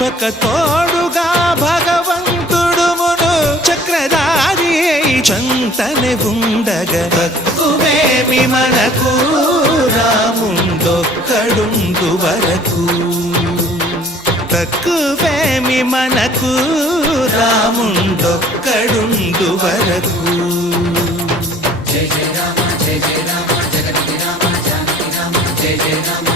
ఒక తోడుగా భగవంతుడు మును చక్రధారి చంతనే ఉండగా తక్కువేమి మనకు రాముండొక్కడుండు వరకు తక్కువేమి మనకు రాముండొక్కడుండు వరకు జయ జయ రామ జయ జయ రామ జగతి రామ జానకి రామ జయ జయ రామ